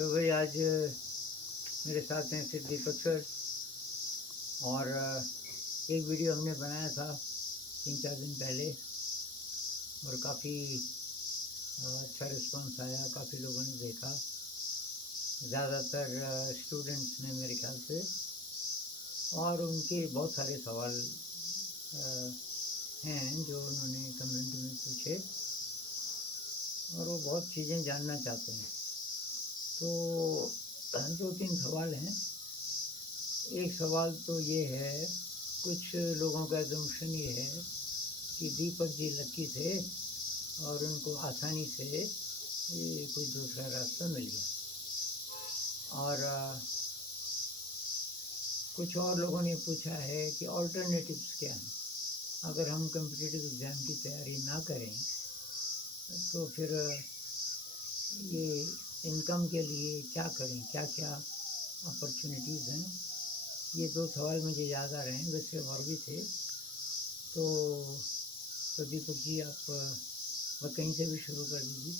तो भाई आज मेरे साथ हैं फिर दीपक सर। और एक वीडियो हमने बनाया था 3-4 दिन पहले और काफ़ी अच्छा रिस्पांस आया, काफ़ी लोगों ने देखा। ज़्यादातर स्टूडेंट्स ने मेरे ख्याल से, और उनके बहुत सारे सवाल हैं जो उन्होंने कमेंट में पूछे और वो बहुत चीज़ें जानना चाहते हैं। तो 2-3 सवाल हैं। एक सवाल तो ये है, कुछ लोगों का एजम्पशन ये है कि दीपक जी लकी थे और उनको आसानी से ये कोई दूसरा रास्ता मिल गया। और कुछ और लोगों ने पूछा है कि ऑल्टरनेटिव्स क्या हैं। अगर हम कम्पिटिटिव एग्ज़ाम की तैयारी ना करें तो फिर ये इनकम के लिए क्या करें, क्या क्या अपॉर्चुनिटीज़ हैं। ये 2 सवाल मुझे याद आ रहे हैं, वैसे और भी थे। तो दीपक जी आप कहीं से भी शुरू कर दीजिए।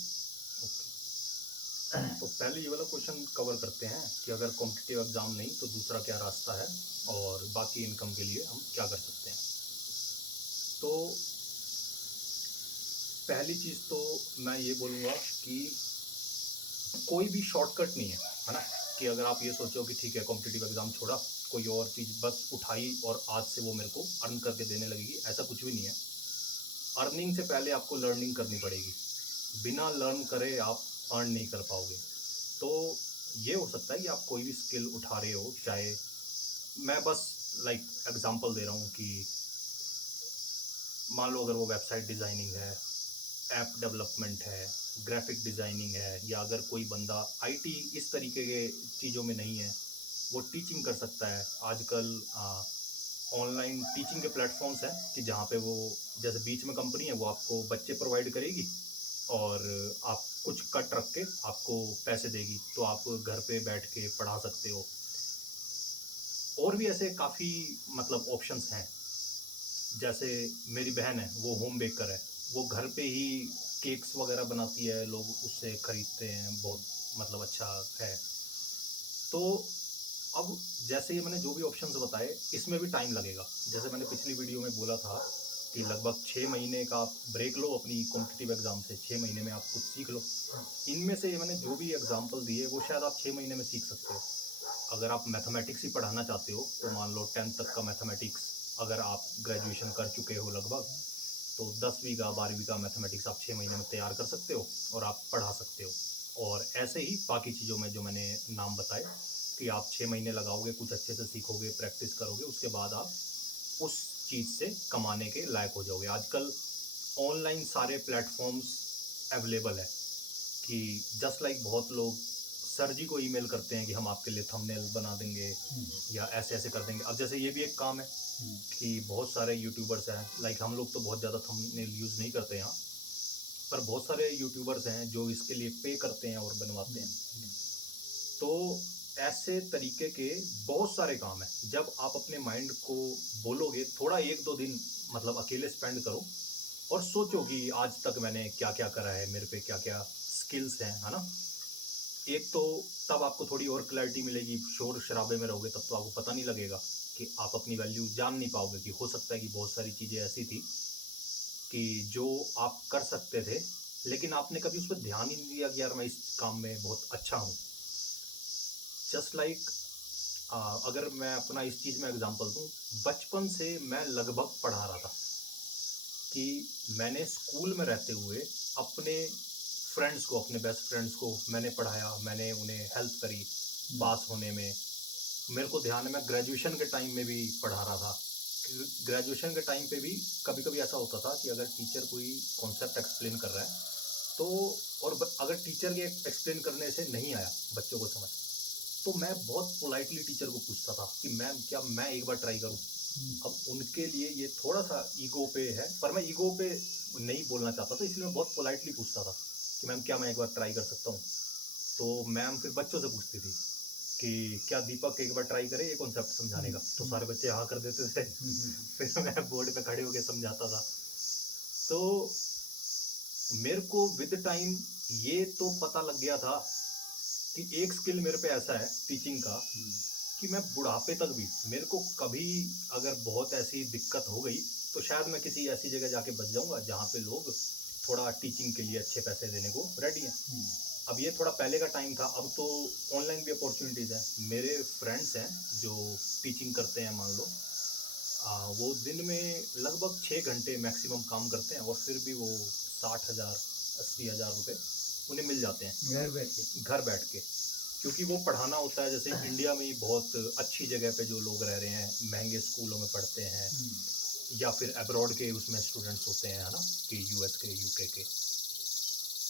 ओके, तो पहले ये वाला क्वेश्चन कवर करते हैं कि अगर कॉम्पिटिटिव एग्ज़ाम नहीं तो दूसरा क्या रास्ता है और बाकी इनकम के लिए हम क्या कर सकते हैं। तो पहली चीज़ तो मैं ये बोलूँगा कि कोई भी शॉर्टकट नहीं है ना। कि अगर आप ये सोचो कि ठीक है कॉम्पिटिटिव एग्ज़ाम छोड़ा, कोई और चीज़ बस उठाई और आज से वो मेरे को अर्न करके देने लगेगी, ऐसा कुछ भी नहीं है। अर्निंग से पहले आपको लर्निंग करनी पड़ेगी। बिना लर्न करे आप अर्न नहीं कर पाओगे। तो ये हो सकता है कि आप कोई भी स्किल उठा रहे हो, चाहे मैं बस लाइक एग्जांपल दे रहा हूँ कि मान लो अगर वो वेबसाइट डिज़ाइनिंग है, ऐप डेवलपमेंट है, ग्राफिक डिज़ाइनिंग है, या अगर कोई बंदा आईटी इस तरीके के चीज़ों में नहीं है, वो टीचिंग कर सकता है। आजकल ऑनलाइन टीचिंग के प्लेटफॉर्म्स हैं कि जहाँ पे वो जैसे बीच में कंपनी है वो आपको बच्चे प्रोवाइड करेगी और आप कुछ कट रख के आपको पैसे देगी, तो आप घर पे बैठ के पढ़ा सकते हो। और भी ऐसे काफ़ी मतलब ऑप्शंस हैं। जैसे मेरी बहन है, वो होम बेकर है, वो घर पे ही केक्स वगैरह बनाती है, लोग उससे खरीदते हैं, बहुत मतलब अच्छा है। तो अब जैसे ये मैंने जो भी ऑप्शंस बताए, इसमें भी टाइम लगेगा। जैसे मैंने पिछली वीडियो में बोला था कि लगभग 6 महीने का आप ब्रेक लो अपनी कॉम्पिटिटिव एग्ज़ाम से, 6 महीने में आप कुछ सीख लो। इनमें से ये मैंने जो भी एग्जांपल दिए वो शायद आप 6 महीने में सीख सकते हो। अगर आप मैथमेटिक्स ही पढ़ाना चाहते हो तो मान लो 10th तक का मैथमेटिक्स, अगर आप ग्रेजुएशन कर चुके हो लगभग, तो 10वीं का 12वीं का मैथमेटिक्स आप 6 महीने में तैयार कर सकते हो और आप पढ़ा सकते हो। और ऐसे ही बाकी चीज़ों में जो मैंने नाम बताए कि आप 6 महीने लगाओगे, कुछ अच्छे से सीखोगे, प्रैक्टिस करोगे, उसके बाद आप उस चीज़ से कमाने के लायक हो जाओगे। आजकल ऑनलाइन सारे प्लेटफॉर्म्स अवेलेबल है कि जस्ट लाइक बहुत लोग सर जी को ईमेल करते हैं कि हम आपके लिए थंबनेल बना देंगे या ऐसे ऐसे कर देंगे। अब जैसे ये भी एक काम है कि बहुत सारे यूट्यूबर्स हैं, लाइक हम लोग तो बहुत ज़्यादा थंबनेल यूज़ नहीं करते यहाँ, पर बहुत सारे यूट्यूबर्स हैं जो इसके लिए पे करते हैं और बनवाते हैं। तो ऐसे तरीके के बहुत सारे काम हैं। जब आप अपने माइंड को बोलोगे, थोड़ा 1-2 दिन मतलब अकेले स्पेंड करो और सोचो कि आज तक मैंने क्या क्या करा है, मेरे पे क्या क्या स्किल्स हैं, है ना। एक तो तब आपको थोड़ी और क्लैरिटी मिलेगी। शोर शराबे में रहोगे तब तो आपको पता नहीं लगेगा कि आप अपनी वैल्यू जान नहीं पाओगे, कि हो सकता है कि बहुत सारी चीज़ें ऐसी थी कि जो आप कर सकते थे लेकिन आपने कभी उस पर ध्यान ही नहीं दिया कि यार मैं इस काम में बहुत अच्छा हूँ। जस्ट लाइक अगर मैं अपना इस चीज़ में एग्जांपल दूँ, बचपन से मैं लगभग पढ़ा रहा था कि मैंने स्कूल में रहते हुए अपने फ्रेंड्स को, अपने बेस्ट फ्रेंड्स को मैंने पढ़ाया, मैंने उन्हें हेल्प करी पास होने में। मेरे को ध्यान है मैं ग्रेजुएशन के टाइम में भी पढ़ा रहा था। ग्रेजुएशन के टाइम पे भी कभी कभी ऐसा होता था कि अगर टीचर कोई कॉन्सेप्ट एक्सप्लेन कर रहा है तो, और अगर टीचर के एक्सप्लेन करने से नहीं आया बच्चों को समझ, तो मैं बहुत पोलाइटली टीचर को पूछता था कि मैम क्या मैं एक बार ट्राई करूं। अब उनके लिए ये थोड़ा सा ईगो पे है, पर मैं ईगो पे नहीं बोलना चाहता था, इसलिए मैं बहुत पोलाइटली पूछता था कि मैम क्या मैं एक बार ट्राई कर सकता हूँ। तो मैम फिर बच्चों से पूछती थी कि क्या दीपक एक बार ट्राई करे ये कॉन्सेप्ट समझाने का, तो सारे बच्चे हाँ कर देते थे। फिर मैं बोर्ड पे खड़े होकर समझाता था। तो मेरे को विद टाइम ये तो पता लग गया था कि एक स्किल मेरे पे ऐसा है टीचिंग का कि मैं बुढ़ापे तक भी, मेरे को कभी अगर बहुत ऐसी दिक्कत हो गई तो शायद मैं किसी ऐसी जगह जाके बच जाऊंगा जहाँ पे लोग थोड़ा टीचिंग के लिए अच्छे पैसे देने को रेडी हैं। अब ये थोड़ा पहले का टाइम था, अब तो ऑनलाइन भी अपॉर्चुनिटीज़ हैं। मेरे फ्रेंड्स हैं जो टीचिंग करते हैं, मान लो वो दिन में लगभग 6 घंटे मैक्सिमम काम करते हैं और फिर भी वो 60,000 80,000 रुपये उन्हें मिल जाते हैं घर बैठे। घर बैठ के। क्योंकि वो पढ़ाना होता है, जैसे इंडिया में ही बहुत अच्छी जगह पे जो लोग रह रहे हैं, महंगे स्कूलों में पढ़ते हैं, या फिर अब्रॉड के उसमें स्टूडेंट्स होते हैं, है ना, कि यूएस के, यूके के।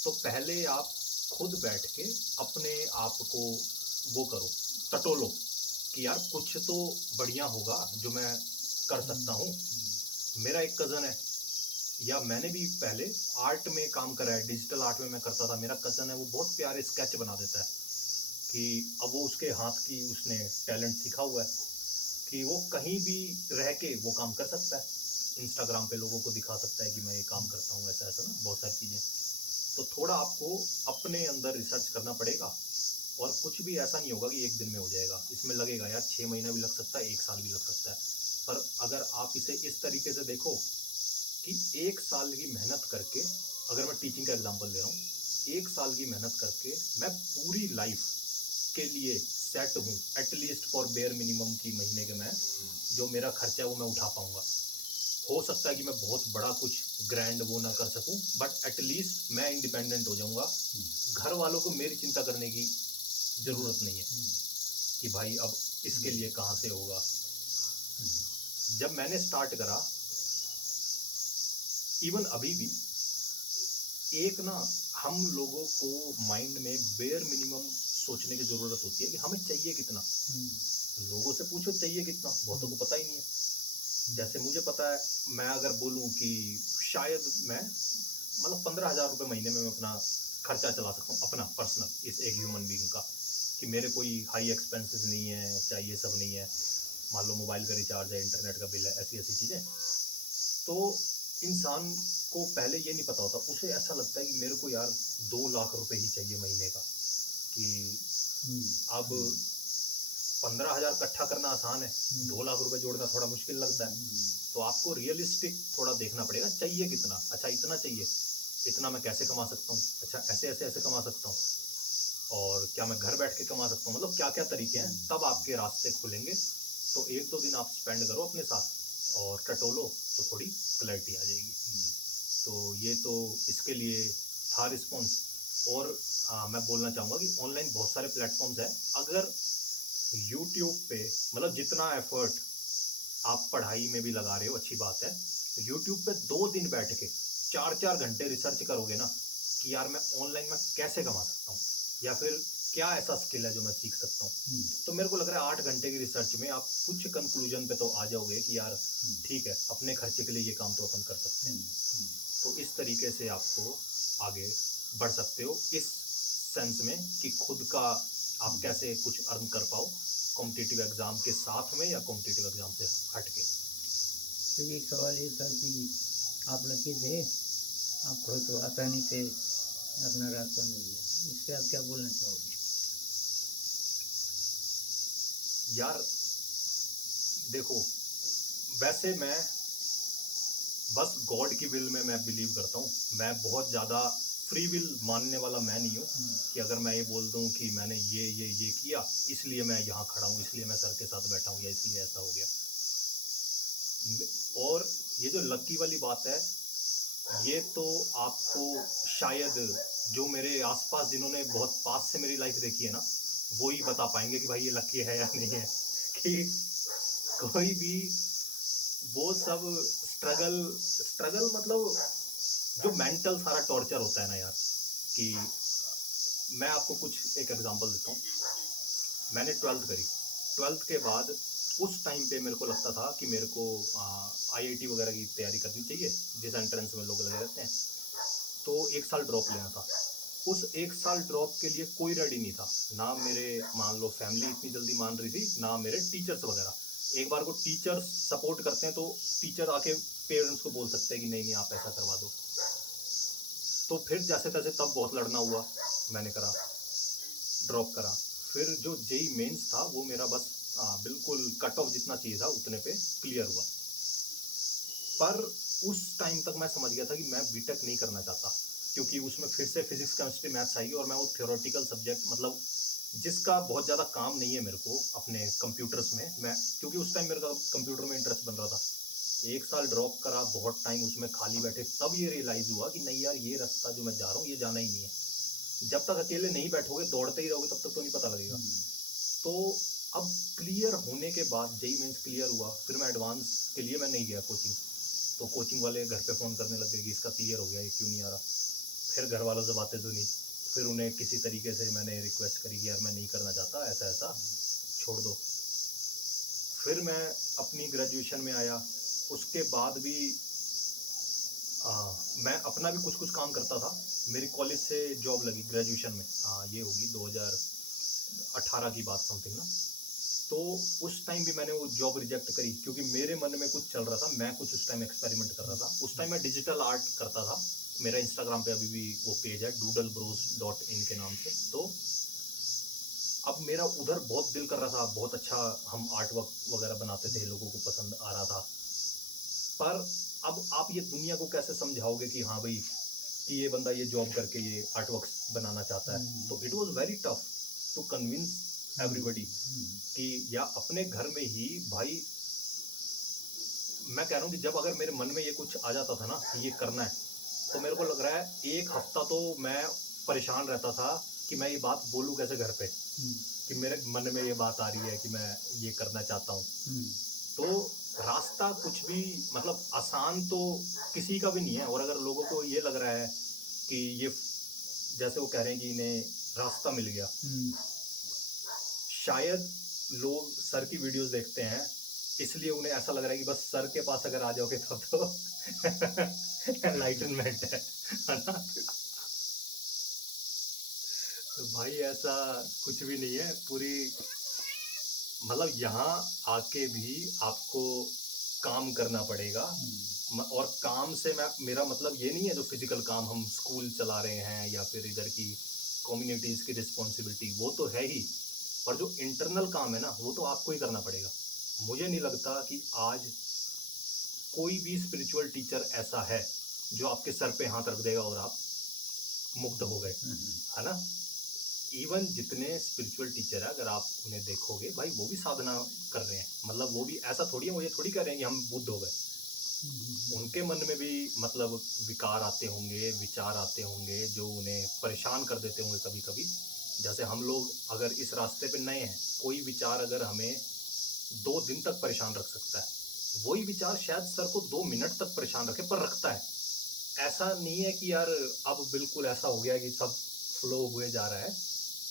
तो पहले आप खुद बैठ के अपने आप को वो करो, टटोलो कि यार कुछ तो बढ़िया होगा जो मैं कर सकता हूँ। मेरा एक कज़न है, या मैंने भी पहले आर्ट में काम करा है, डिजिटल आर्ट में मैं करता था। मेरा कज़न है, वो बहुत प्यारे स्केच बना देता है कि अब वो उसके हाथ की उसने टैलेंट सीखा हुआ है कि वो कहीं भी रह के वो काम कर सकता है। इंस्टाग्राम पे लोगों को दिखा सकता है कि मैं ये काम करता हूँ, ऐसा ऐसा ना, बहुत सारी चीज़ें। तो थोड़ा आपको अपने अंदर रिसर्च करना पड़ेगा, और कुछ भी ऐसा नहीं होगा कि एक दिन में हो जाएगा। इसमें लगेगा यार 6 महीना भी लग सकता है, 1 साल भी लग सकता है। पर अगर आप इसे इस तरीके से देखो कि 1 साल की मेहनत करके, अगर मैं टीचिंग का एग्जांपल ले रहा हूँ, 1 साल की मेहनत करके मैं पूरी लाइफ के लिए सेट हूँ, एटलीस्ट फॉर बेयर मिनिमम की महीने के मैं जो मेरा खर्चा है वो मैं उठा पाऊंगा। हो सकता है कि मैं बहुत बड़ा कुछ ग्रैंड वो ना कर सकूं, बट एटलीस्ट मैं इंडिपेंडेंट हो जाऊंगा। घर वालों को मेरी चिंता करने की ज़रूरत नहीं है कि भाई अब इसके लिए कहाँ से होगा। जब मैंने स्टार्ट करा, इवन अभी भी एक ना, हम लोगों को माइंड में बेयर मिनिमम सोचने की ज़रूरत होती है कि हमें चाहिए कितना। लोगों से पूछो चाहिए कितना, बहुतों को पता ही नहीं है। जैसे मुझे पता है, मैं अगर बोलूं कि शायद मैं मतलब 15,000 रुपये महीने में मैं अपना खर्चा चला सकता हूँ, अपना पर्सनल, इस एक ह्यूमन बीइंग का, कि मेरे कोई हाई एक्सपेंसेस नहीं है, चाहिए सब नहीं है। मान लो मोबाइल का रिचार्ज है, इंटरनेट का बिल है, ऐसी ऐसी चीज़ें। तो इंसान को पहले ये नहीं पता होता, उसे ऐसा लगता है कि मेरे को यार 2 लाख रुपए ही चाहिए महीने का, कि अब 15,000 इकट्ठा करना आसान है, 2 लाख रुपए जोड़ना थोड़ा मुश्किल लगता है। तो आपको रियलिस्टिक थोड़ा देखना पड़ेगा, चाहिए कितना। अच्छा इतना चाहिए, इतना मैं कैसे कमा सकता हूँ, अच्छा ऐसे ऐसे ऐसे कमा सकता हूँ, और क्या मैं घर बैठ के कमा सकता हूँ, मतलब क्या क्या तरीके हैं, तब आपके रास्ते खुलेंगे। तो 1-2 दिन आप स्पेंड करो अपने साथ और टटोलो, तो थोड़ी क्लैरिटी आ जाएगी। तो ये तो इसके लिए था रिस्पॉन्स। और मैं बोलना चाहूँगा कि ऑनलाइन बहुत सारे प्लेटफॉर्म्स हैं। अगर यूट्यूब पे, मतलब जितना एफर्ट आप पढ़ाई में भी लगा रहे हो, अच्छी बात है। यूट्यूब पे 2 दिन बैठ के 4-4 घंटे रिसर्च करोगे ना कि यार मैं ऑनलाइन में कैसे कमा सकता हूँ, या फिर क्या ऐसा स्किल है जो मैं सीख सकता हूँ, तो मेरे को लग रहा है 8 घंटे की रिसर्च में आप कुछ कंक्लूजन पे तो आ जाओगे कि यार ठीक है, अपने खर्चे के लिए ये काम तो अपन कर सकते हैं। तो इस तरीके से आपको आगे बढ़ सकते हो, इस सेंस में कि खुद का आप कैसे कुछ अर्न कर पाओ कॉम्पिटिटिव एग्ज़ाम के साथ में या कॉम्पिटिटिव एग्ज़ाम से हट के। तो एक सवाल ये था कि आप लकी थे, आपको तो आसानी से अपना रास्ता मिल गया, इस पर आप क्या बोलना चाहोगे? यार देखो, वैसे मैं बस गॉड की विल में मैं बिलीव करता हूँ। मैं बहुत ज़्यादा फ्री विल मानने वाला मैं नहीं हूँ कि अगर मैं ये बोल दूँ कि मैंने ये किया इसलिए मैं यहाँ खड़ा हूँ, इसलिए मैं सर के साथ बैठा हूँ, या इसलिए ऐसा हो गया। और ये जो लकी वाली बात है, ये तो आपको शायद जो मेरे आसपास जिन्होंने बहुत पास से मेरी लाइफ देखी है ना, वो ही बता पाएंगे कि भाई ये लकी है या नहीं है। कि कोई भी वो सब स्ट्रगल स्ट्रगल मतलब जो मेंटल सारा टॉर्चर होता है ना यार, कि मैं आपको कुछ एक एग्जांपल देता हूँ। मैंने 12th करी, 12th के बाद उस टाइम पे मेरे को लगता था कि मेरे को आईआईटी वगैरह की तैयारी करनी चाहिए, जिस एंट्रेंस में लोग लगे रहते हैं। तो 1 साल ड्रॉप लेना था। उस 1 साल ड्रॉप के लिए कोई रेडी नहीं था, ना मेरे मान लो फैमिली इतनी जल्दी मान रही थी, ना मेरे टीचर्स वगैरह। एक बार को टीचर्स सपोर्ट करते हैं तो टीचर आके पेरेंट्स को बोल सकते हैं कि नहीं नहीं आप ऐसा करवा दो। तो फिर जैसे तैसे तब बहुत लड़ना हुआ, मैंने करा। ड्रॉप करा। फिर जो जेई मेंस था वो मेरा बस बिल्कुल कट ऑफ जितना चाहिए था उतने पे क्लियर हुआ। पर उस टाइम तक मैं समझ गया था कि मैं बीटेक नहीं करना चाहता, क्योंकि उसमें फिर से फिजिक्स केमिस्ट्री मैथ्स आएगी और मैं वो थ्योरेटिकल सब्जेक्ट मतलब जिसका बहुत ज़्यादा काम नहीं है मेरे को अपने कंप्यूटर्स में, मैं क्योंकि उस टाइम मेरा कंप्यूटर में इंटरेस्ट बन रहा था। 1 साल ड्रॉप करा, बहुत टाइम उसमें खाली बैठे, तब ये रियलाइज़ हुआ कि नहीं यार ये रास्ता जो मैं जा रहा हूँ ये जाना ही नहीं है। जब तक अकेले नहीं बैठोगे दौड़ते ही रहोगे तब तक तो नहीं पता लगेगा। तो अब क्लियर होने के बाद जेई मेंस क्लियर हुआ, फिर मैं एडवांस के लिए मैं नहीं गया कोचिंग। तो कोचिंग वाले घर पे फ़ोन करने लग गए कि इसका क्लियर हो गया, ये क्यों नहीं आ रहा। फिर घर वालों से बातें सुनी, फिर उन्हें किसी तरीके से मैंने रिक्वेस्ट करी कि यार मैं नहीं करना चाहता, ऐसा ऐसा छोड़ दो। फिर मैं अपनी ग्रेजुएशन में आया, उसके बाद भी मैं अपना भी कुछ कुछ काम करता था। मेरी कॉलेज से जॉब लगी ग्रेजुएशन में, ये होगी 2018 की बात समथिंग ना। तो उस टाइम भी मैंने वो जॉब रिजेक्ट करी, क्योंकि मेरे मन में कुछ चल रहा था, मैं कुछ उस टाइम एक्सपेरिमेंट कर रहा था। उस टाइम मैं डिजिटल आर्ट करता था। मेरा इंस्टाग्राम पे अभी भी वो पेज है doodlebros.in के नाम से। तो अब मेरा उधर बहुत दिल कर रहा था, बहुत अच्छा हम आर्ट वर्क वगैरह बनाते थे, लोगों को पसंद आ रहा था। पर अब आप ये दुनिया को कैसे समझाओगे कि हाँ भाई कि ये बंदा ये जॉब करके ये आर्ट वर्क्स बनाना चाहता है। तो it was very tough to convince everybody कि या अपने घर में ही भाई, मैं कह रहा हूँ कि जब अगर मेरे मन में ये कुछ आ जाता था ना कि ये करना है, तो मेरे को लग रहा है 1 हफ्ता तो मैं परेशान रहता था कि मैं ये बात बोलूँ कैसे घर पे, कि मेरे मन में ये बात आ रही है कि मैं ये करना चाहता हूँ। तो रास्ता कुछ भी मतलब आसान तो किसी का भी नहीं है। और अगर लोगों को ये लग रहा है कि ये जैसे वो कह रहे हैं कि इन्हें रास्ता मिल गया, शायद लोग सर की वीडियोस देखते हैं इसलिए उन्हें ऐसा लग रहा है कि बस सर के पास अगर आ जाओगे तब तो एनलाइटनमेंट है ना। तो भाई ऐसा कुछ भी नहीं है। पूरी मतलब यहाँ आके भी आपको काम करना पड़ेगा। और काम से मैं मेरा मतलब ये नहीं है जो फिजिकल काम हम स्कूल चला रहे हैं या फिर इधर की कम्युनिटीज़ की रिस्पॉन्सिबिलिटी, वो तो है ही। पर जो इंटरनल काम है ना वो तो आपको ही करना पड़ेगा। मुझे नहीं लगता कि आज कोई भी स्पिरिचुअल टीचर ऐसा है जो आपके सर पे हाथ रख देगा और आप मुग्ध हो गए, है ना। इवन जितने स्पिरिचुअल टीचर है अगर आप उन्हें देखोगे भाई वो भी साधना कर रहे हैं, मतलब वो भी ऐसा थोड़ी है, वो ये थोड़ी कह रहे हैं कि हम बुद्ध हो गए। उनके मन में भी मतलब विकार आते होंगे, विचार आते होंगे जो उन्हें परेशान कर देते होंगे कभी कभी। जैसे हम लोग अगर इस रास्ते पे नए हैं, कोई विचार अगर हमें 2 दिन तक परेशान रख सकता है, वही विचार शायद सर को 2 मिनट तक परेशान रखे, पर रखता है। ऐसा नहीं है कि यार अब बिल्कुल ऐसा हो गया कि सब फ्लो हुए जा रहा है।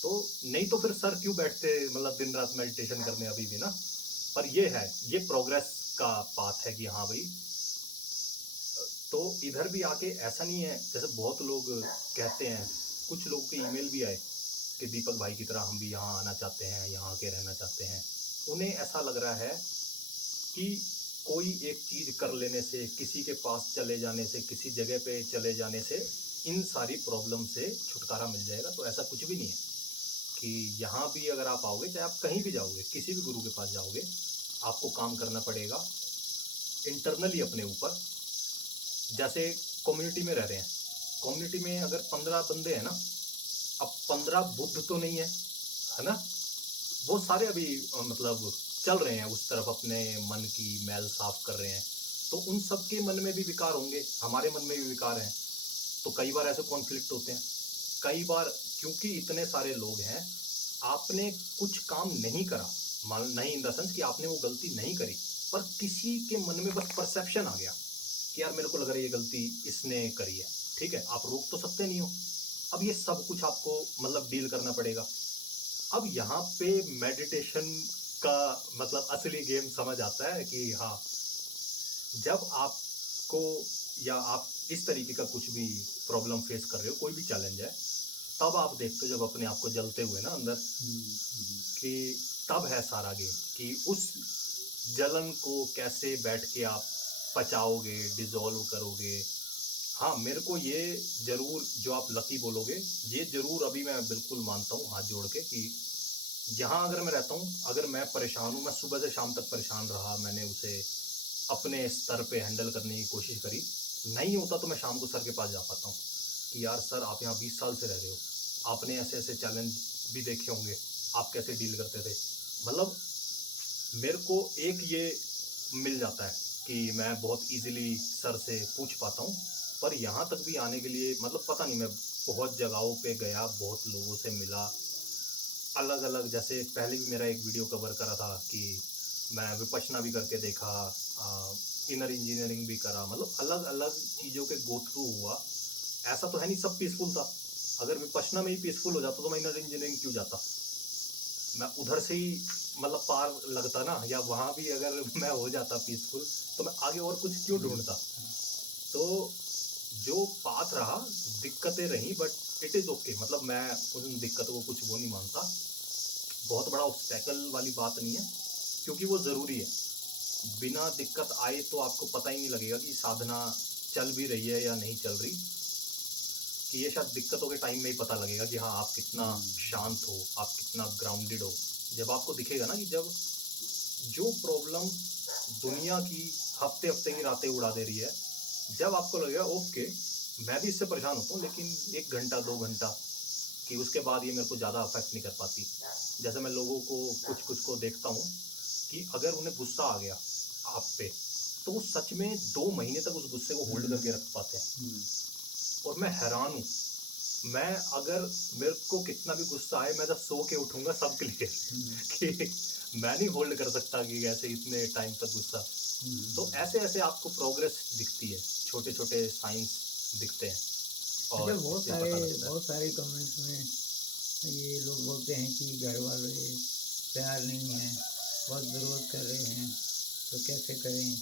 तो नहीं तो फिर सर क्यों बैठते मतलब दिन रात मेडिटेशन करने अभी भी ना। पर ये है, ये प्रोग्रेस का पाथ है कि हाँ भाई। तो इधर भी आके ऐसा नहीं है, जैसे बहुत लोग कहते हैं, कुछ लोगों के ईमेल भी आए कि दीपक भाई की तरह हम भी यहाँ आना चाहते हैं, यहाँ आके रहना चाहते हैं। उन्हें ऐसा लग रहा है कि कोई एक चीज़ कर लेने से, किसी के पास चले जाने से, किसी जगह पे चले जाने से इन सारी प्रॉब्लम से छुटकारा मिल जाएगा। तो ऐसा कुछ भी नहीं है कि यहाँ भी अगर आप आओगे, चाहे आप कहीं भी जाओगे, किसी भी गुरु के पास जाओगे, आपको काम करना पड़ेगा इंटरनली अपने ऊपर। जैसे कम्युनिटी में रह रहे हैं, कम्युनिटी में अगर 15 बंदे हैं ना, अब 15 बुद्ध तो नहीं है ना। वो सारे अभी मतलब चल रहे हैं उस तरफ, अपने मन की मैल साफ कर रहे हैं। तो उन सब के मन में भी विकार होंगे, हमारे मन में भी विकार हैं। तो कई बार ऐसे कॉन्फ्लिक्ट होते हैं। कई बार क्योंकि इतने सारे लोग हैं, आपने कुछ काम नहीं करा, मान नहीं इन द सेंस कि आपने वो गलती नहीं करी, पर किसी के मन में बस परसेप्शन आ गया कि यार मेरे को लग रहा है ये गलती इसने करी है। ठीक है, आप रोक तो सकते नहीं हो। अब ये सब कुछ आपको मतलब डील करना पड़ेगा। अब यहाँ पे मेडिटेशन का मतलब असली गेम समझ आता है कि हाँ, जब आपको या आप इस तरीके का कुछ भी प्रॉब्लम फेस कर रहे हो, कोई भी चैलेंज है, तब आप देखते हो जब अपने आप को जलते हुए ना अंदर, कि तब है सारा गेम कि उस जलन को कैसे बैठ के आप पचाओगे, डिजोल्व करोगे। हाँ, मेरे को ये ज़रूर जो आप लकी बोलोगे, ये ज़रूर अभी मैं बिल्कुल मानता हूँ हाथ जोड़ के कि जहाँ अगर मैं रहता हूँ, अगर मैं परेशान हूँ, मैं सुबह से शाम तक परेशान रहा, मैंने उसे अपने स्तर पे हैंडल करने की कोशिश करी, नहीं होता तो मैं शाम को सर के पास जा पाता हूँ कि यार सर आप यहाँ 20 साल से रह रहे हो, आपने ऐसे-ऐसे चैलेंज भी देखे होंगे, आप कैसे डील करते थे? मतलब मेरे को एक ये मिल जाता है कि मैं बहुत ईज़िली सर से पूछ पाता हूँ, पर यहाँ तक भी आने के लिए मतलब पता नहीं मैं बहुत जगहों पे गया, बहुत लोगों से मिला, अलग-अलग जैसे पहले भी मेरा एक वीडियो कवर करा था कि मैं विपश्यना भी करके देखा, इनर इंजीनियरिंग भी करा, मतलब अलग-अलग चीज़ों के गो थ्रू हुआ। ऐसा तो है नहीं सब पीसफुल था। अगर विपश्यना में ही पीसफुल हो जाता तो मैं इनर इंजीनियरिंग क्यों जाता? मैं उधर से ही मतलब पार लगता ना, या वहाँ भी अगर मैं हो जाता पीसफुल तो मैं आगे और कुछ क्यों ढूँढता? तो जो पाथ रहा, दिक्कतें रहीं बट इट इज़ ओके, मतलब मैं उन दिक्कतों को कुछ वो नहीं मानता। बहुत बड़ा ऑब्स्टैकल वाली बात नहीं है, क्योंकि वो ज़रूरी है। बिना दिक्कत आए तो आपको पता ही नहीं लगेगा कि साधना चल भी रही है या नहीं चल रही, कि ये शायद दिक्कतों के टाइम में ही पता लगेगा कि हाँ, आप कितना शांत हो, आप कितना ग्राउंडेड हो। जब आपको दिखेगा ना कि जब जो प्रॉब्लम दुनिया की हफ्ते-हफ्ते की रातें उड़ा दे रही है, जब आपको लगेगा ओके, मैं भी इससे परेशान होता हूँ लेकिन 1 घंटा, 2 घंटा कि उसके बाद ये मेरे को ज़्यादा अफ़ेक्ट नहीं कर पाती। जैसे मैं लोगों को कुछ-कुछ को देखता हूँ कि अगर उन्हें गुस्सा आ गया आप पे, तो वो सच में 2 महीने तक उस गुस्से को होल्ड करके रख पाते हैं। और मैं हैरान हूँ, मैं अगर मेरे को कितना भी गुस्सा आए, मैं जब सो के उठूँगा सब क्लियर कि मैं नहीं होल्ड कर सकता कि ऐसे इतने टाइम तक गुस्सा। तो ऐसे-ऐसे आपको प्रोग्रेस दिखती है, छोटे-छोटे साइंस दिखते हैं अच्छा, और इससे पता लगता है। बहुत सारे कमेंट्स में ये लोग बोलते हैं कि घर वाले प्यार नहीं है, बहुत विरोध कर रहे हैं, तो कैसे करें?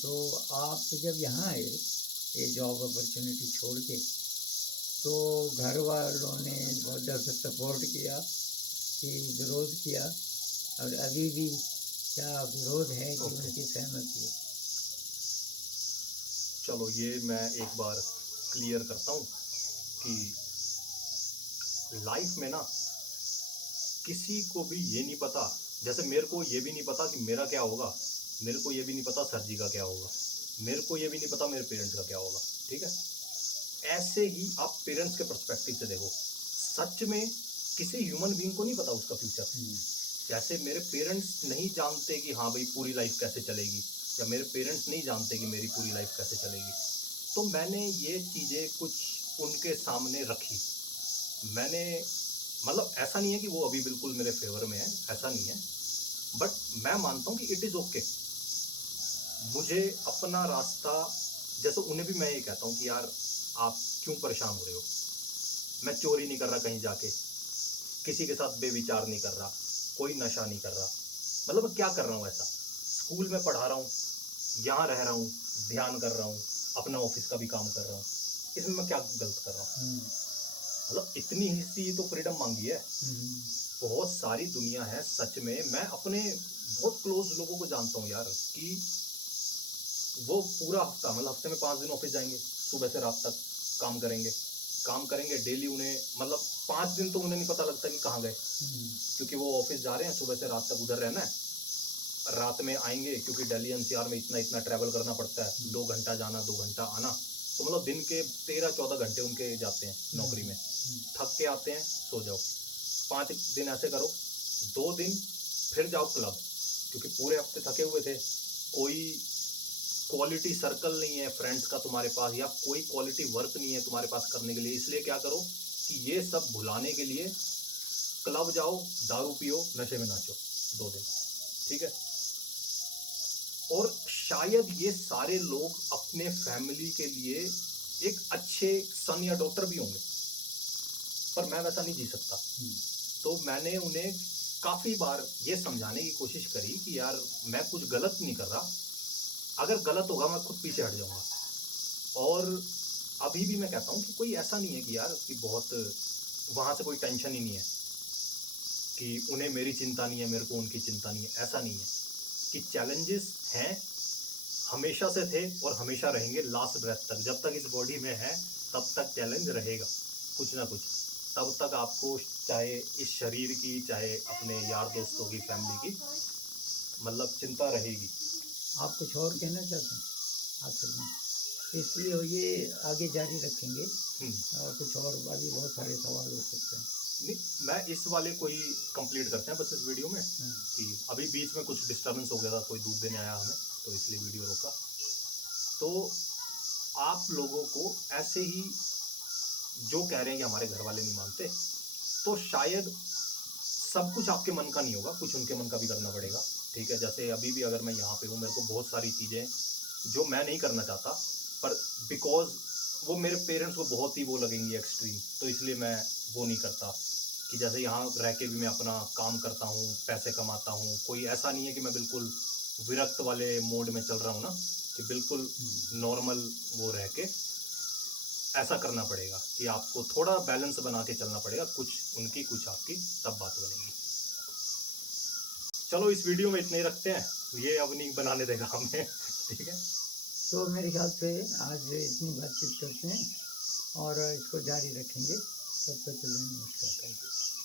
तो आप जब यहाँ आए, ये जॉब अपॉर्चुनिटी छोड़ के, तो घर वालों ने बहुत ज़्यादा सपोर्ट किया कि विरोध किया? और अभी भी क्या विरोध है कि ओके, उनकी सहमति है? चलो ये मैं एक बार क्लियर करता हूँ कि लाइफ में ना किसी को भी ये नहीं पता, जैसे मेरे को ये भी नहीं पता कि मेरा क्या होगा, मेरे को ये भी नहीं पता सर जी का क्या होगा, मेरे को ये भी नहीं पता मेरे पेरेंट्स का क्या होगा, ठीक है? ऐसे ही आप पेरेंट्स के पर्सपेक्टिव से देखो, सच में किसी ह्यूमन बीइंग को नहीं पता उसका फ्यूचर। जैसे मेरे पेरेंट्स नहीं जानते कि हाँ भाई पूरी लाइफ कैसे चलेगी, या मेरे पेरेंट्स नहीं जानते कि मेरी पूरी लाइफ कैसे चलेगी, तो मैंने ये चीज़ें कुछ उनके सामने रखी। मैंने मतलब ऐसा नहीं है कि वो अभी बिल्कुल मेरे फेवर में है, ऐसा नहीं है, बट मैं मानता हूँ कि इट इज़ ओके। मुझे अपना रास्ता, जैसे उन्हें भी मैं ये कहता हूँ कि यार आप क्यों परेशान हो रहे हो? मैं चोरी नहीं कर रहा कहीं जाके, किसी के साथ बेविचार नहीं कर रहा, कोई नशा नहीं कर रहा। मतलब मैं क्या कर रहा हूँ ऐसा? स्कूल में पढ़ा रहा हूँ, यहाँ रह रहा हूँ, ध्यान कर रहा हूँ, अपना ऑफिस का भी काम कर रहा हूँ। इसमें मैं क्या गलत कर रहा हूँ? मतलब इतनी ही सी तो फ्रीडम मांगी है। बहुत सारी दुनिया है सच में। मैं अपने बहुत क्लोज लोगों को जानता हूँ यार, कि वो पूरा हफ्ता मतलब हफ्ते में 5 दिन ऑफिस जाएंगे, सुबह से रात तक काम करेंगे, डेली। उन्हें मतलब 5 दिन तो उन्हें नहीं पता लगता कि कहाँ गए, क्योंकि वो ऑफिस जा रहे हैं, सुबह से रात तक उधर रहना है, रात में आएंगे, क्योंकि दिल्ली एनसीआर में इतना इतना ट्रैवल करना पड़ता है, 2 घंटा जाना 2 घंटा आना, तो मतलब दिन के 13-14 घंटे उनके जाते हैं नौकरी में। थक के आते हैं, सो जाओ। 5 दिन ऐसे करो, 2 दिन फिर जाओ क्लब, क्योंकि पूरे हफ्ते थके हुए थे, कोई क्वालिटी सर्कल नहीं है फ्रेंड्स का तुम्हारे पास, या कोई क्वालिटी वर्क नहीं है तुम्हारे पास करने के लिए, इसलिए क्या करो कि ये सब भुलाने के लिए क्लब जाओ, दारू पियो, नशे में नाचो 2 दिन, ठीक है? और शायद ये सारे लोग अपने फैमिली के लिए एक अच्छे सन या डॉटर भी होंगे, पर मैं वैसा नहीं जी सकता। तो मैंने उन्हें काफ़ी बार ये समझाने की कोशिश करी कि यार मैं कुछ गलत नहीं कर रहा, अगर गलत होगा मैं खुद पीछे हट जाऊंगा। और अभी भी मैं कहता हूँ कि कोई ऐसा नहीं है कि यार कि बहुत वहाँ से कोई टेंशन ही नहीं है, कि उन्हें मेरी चिंता नहीं है, मेरे को उनकी चिंता नहीं है, ऐसा नहीं है। कि चैलेंजेस हैं, हमेशा से थे और हमेशा रहेंगे लास्ट ब्रेथ तक। जब तक इस बॉडी में है तब तक चैलेंज रहेगा कुछ ना कुछ। तब तक आपको चाहे इस शरीर की, चाहे अपने यार दोस्तों की, फैमिली की मतलब चिंता रहेगी। आप कुछ और कहना चाहते हैं आखिर में? इसलिए ये आगे जारी रखेंगे और कुछ और अभी बहुत सारे सवाल हो सकते हैं। नहीं, मैं इस वाले को ही कंप्लीट करते हैं बस इस वीडियो में कि अभी बीच में कुछ डिस्टर्बेंस हो गया था, कोई दूध देने आया हमें तो इसलिए वीडियो रोका। तो आप लोगों को ऐसे ही जो कह रहे हैं कि हमारे घर वाले नहीं मानते, तो शायद सब कुछ आपके मन का नहीं होगा, कुछ उनके मन का भी करना पड़ेगा। ठीक है, जैसे अभी भी अगर मैं यहाँ पे हूँ, मेरे को बहुत सारी चीज़ें जो मैं नहीं करना चाहता, पर बिकॉज वो मेरे पेरेंट्स को बहुत ही वो लगेंगी एक्सट्रीम, तो इसलिए मैं वो नहीं करता। कि जैसे यहाँ रह के भी मैं अपना काम करता हूँ, पैसे कमाता हूँ, कोई ऐसा नहीं है कि मैं बिल्कुल विरक्त वाले मोड में चल रहा हूँ ना, कि बिल्कुल नॉर्मल वो रह के ऐसा करना पड़ेगा कि आपको थोड़ा बैलेंस बना के चलना पड़ेगा, कुछ उनकी कुछ आपकी, तब बात बनेगी। चलो इस वीडियो में इतना ही रखते हैं, ये अब नहीं बनाने देगा हमें। ठीक है, तो मेरे ख्याल से आज इतनी बातचीत करते हैं और इसको जारी रखेंगे। तब तक के लिए नमस्कार। Thank you.